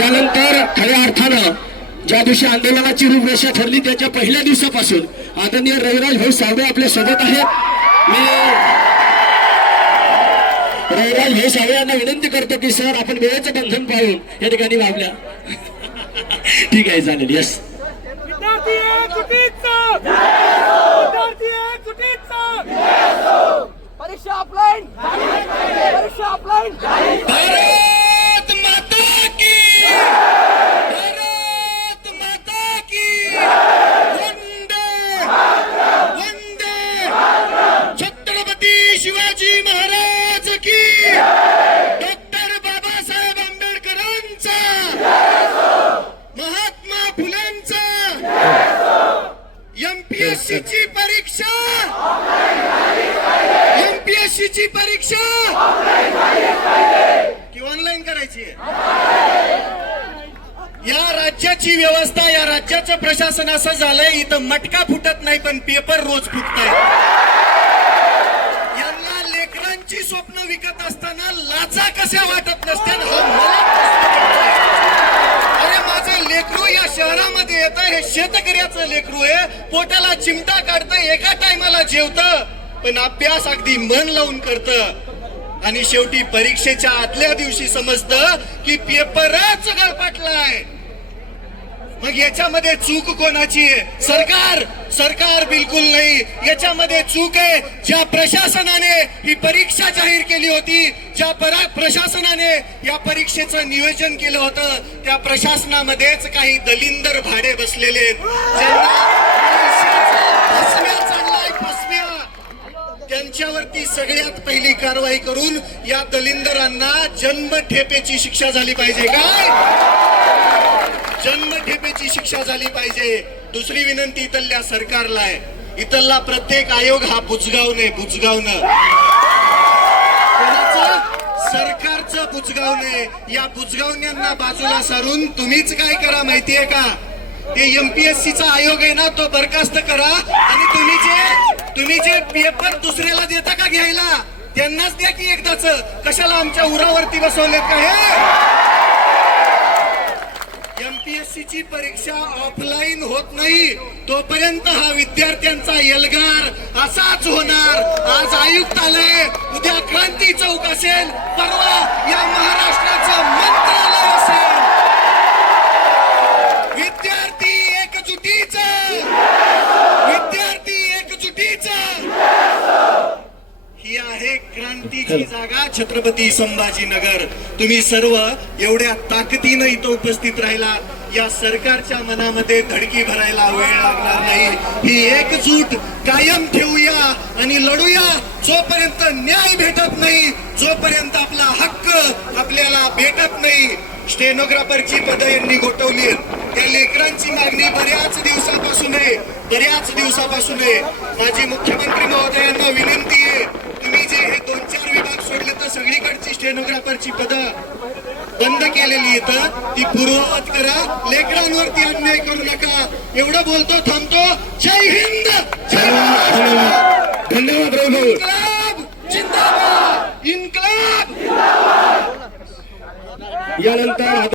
यानंतर खऱ्या अर्थानं ज्या दिवशी आंदोलनाची रूपरेषा ठरली त्याच्या पहिल्या दिवसापासून आदरणीय रविराज भाऊ सावळे आपल्या सोबत आहेत. मी रविराज भाऊ सावळे यांना विनंती करतो की सर आपण वेळेचं बंधन पाळून या ठिकाणी वावल्या. ठीक आहे, चालेल. यस, परीक्षा ऑफलाईन, परीक्षा ऑफलाईन. भारत माता की, भारत माता की, वंदे वंदे छत्रपती शिवाजी महाराज की, डॉक्टर बाबासाहेब आंबेडकरांचा, महात्मा फुलेंचा. एमपीएससी ची परीक्षा, एमपीएससी ची परीक्षा की ऑनलाईन करायची आहे. या राज्याची व्यवस्था, या राज्याचं प्रशासन असं झालंय इथं मटका फुटत नाही पण पेपर रोज फुटताय. यांना लेकरांची स्वप्न विकत असताना लाजा कशा वाटत नसत्या. अरे माझं लेकरू या शहरामध्ये येतं, हे शेतकऱ्याचं लेकरू आहे, पोटाला चिमटा काढतं, एका टायमाला जेवतं, पण अभ्यास अगदी मन लावून करतं आणि शेवटी परीक्षेच्या आदल्या दिवशी समजतं की पेपरच गळपाटलाय. मग याच्यामध्ये चूक कोणाची आहे? सरकार, सरकार बिलकुल नाही. याच्यामध्ये चूक आहे ज्या प्रशासनाने ही परीक्षा जाहीर केली होती, ज्या प्रशासनाने या परीक्षेचं नियोजन केलं होतं, त्या प्रशासनामध्येच काही दलिंदर भाडे बसलेले आहेत, त्यांच्यावरती सगळ्यात पहिली कारवाई करून या दलिंदरांना जन्मठेपेची शिक्षा झाली पाहिजे. काय? जन्मठेपेची शिक्षा झाली पाहिजे. दुसरी विनंती इथल्या सरकारला आहे, इथला प्रत्येक आयोग हा बुजगावणे, बुजगावणं सरकारचं बुजगावणे. या बुजगावण्यांना बाजूला सारून तुम्हीच काय करा माहितीये का? ते एमपीएससीचा आयोग आहे ना, तो बरखास्त करा आणि तुम्ही जे पेपर दुसऱ्याला देता का घ्यायला, त्यांनाच द्या की एकदाच. कशाला आमच्या उरावरती बसवलेत का हे? एमपीएससी ची परीक्षा ऑफलाईन होत नाही तोपर्यंत हा विद्यार्थ्यांचा एल्गार असाच होणार. आज आयुक्त आले, उद्या क्रांती चौक असेल, परवा या महाराष्ट्राचं मंत्रालय असेल. विद्यार्थी एकजुटीचं, विद्यार्थी एकजुटीचं. ही आहे क्रांतीची जागा, छत्रपती संभाजीनगर. तुम्ही सर्व एवढ्या ताकदीनं इथं उपस्थित राहिला, या सरकारच्या मनामध्ये धडकी भरायला वेळ लागणार नाही. ही एकजूट कायम ठेवूया आणि लढूया जोपर्यंत न्याय भेटत नाही, जोपर्यंत आपला हक्क आपल्याला भेटत नाही. स्टेनोग्राफरची पदं यांनी गोठवली आहेत, त्या लेकरांची मागणी बऱ्याच दिवसापासून आहे, बऱ्याच दिवसापासून आहे. माझी मुख्यमंत्री महोदयांना विनंती आहे, तुम्ही जे हे 2-4 विभाग सोडले तर सगळीकडची स्टेनोग्राफरची पदं बंद केलेली येतं, ती पूर्ववत करा. लेकरांवरती अन्याय करू नका. एवढं बोलतो, थांबतो. जय हिंद, धन्यवाद. धन्यवाद. इन्क्लाब जिंदाबाद, इन्क्लाब. यानंतर